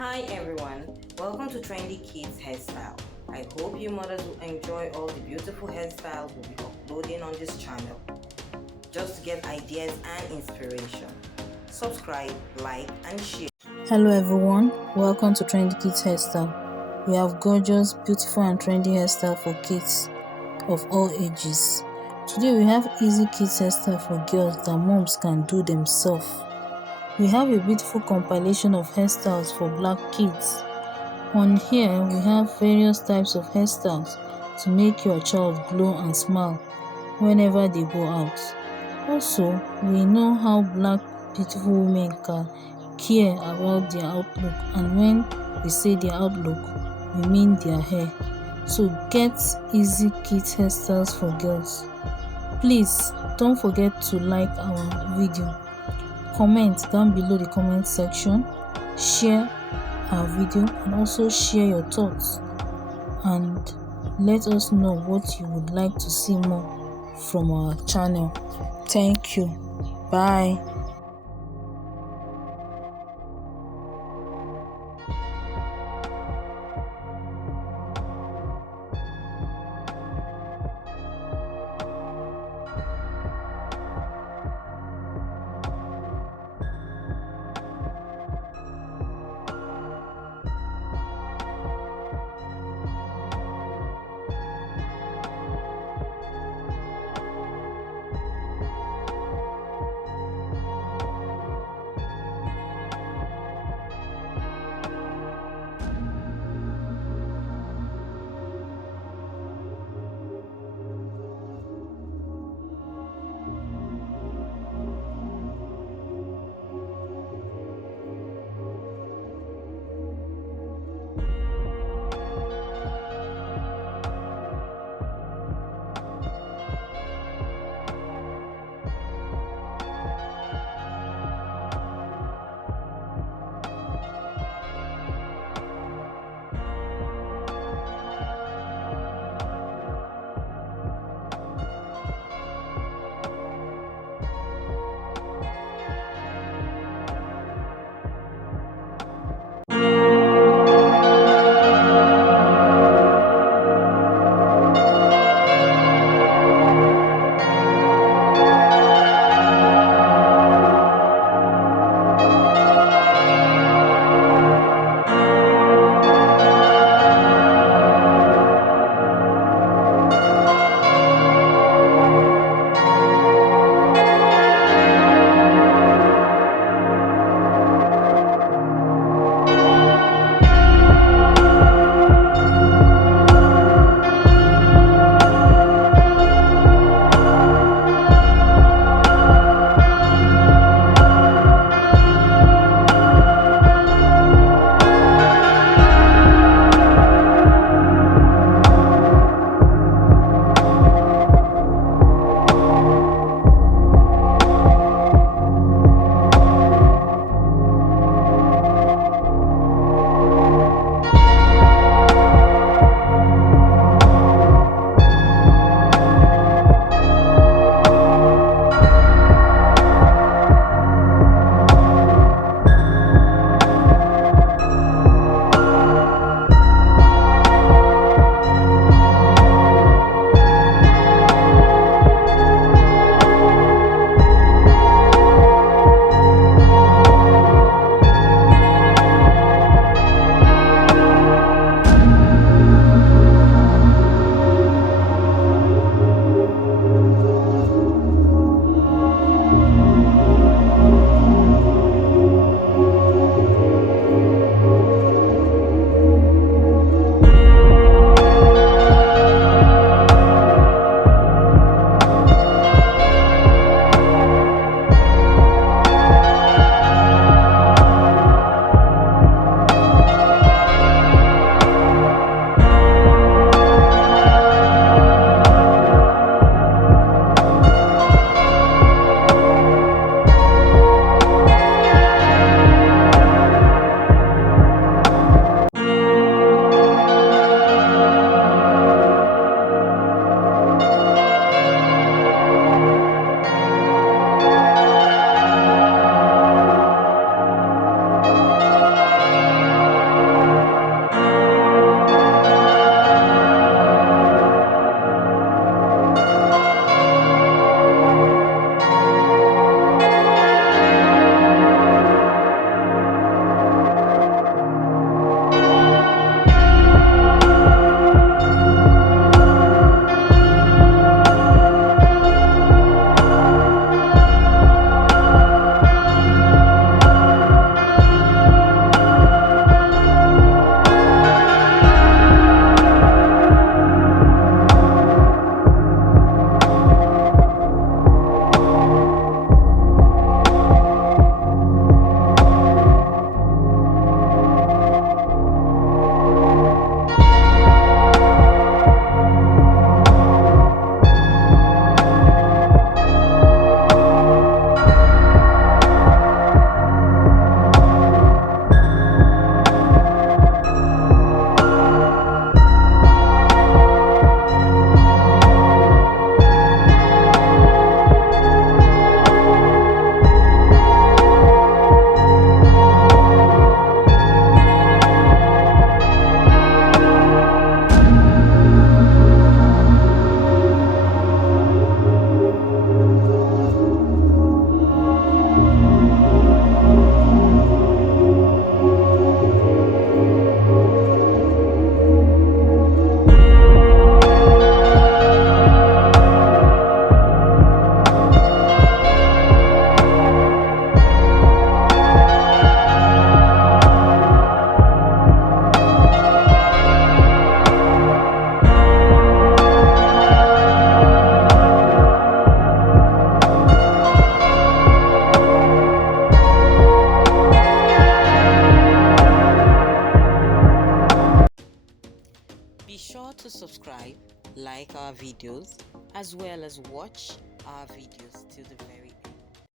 Hi everyone, welcome to Trendy Kids Hairstyle. I hope you mothers will enjoy all the beautiful hairstyles we'll be uploading on this channel. Just to get ideas and inspiration. Subscribe, like and share. Hello everyone, welcome to Trendy Kids Hairstyle. We have gorgeous, beautiful and trendy hairstyle for kids of all ages. Today we have easy kids hairstyle for girls that moms can do themselves. We have a beautiful compilation of hairstyles for black kids. On here we have various types of hairstyles to make your child glow and smile whenever they go out. Also, we know how black beautiful women can care about their outlook, and when we say their outlook, we mean their hair. So get easy kids hairstyles for girls. Please don't forget to like our video, comment down below the comment section, share our video and also share your thoughts, and let us know what you would like to see more from our channel. Thank you. Bye. to subscribe, like our videos, as well as watch our videos till the very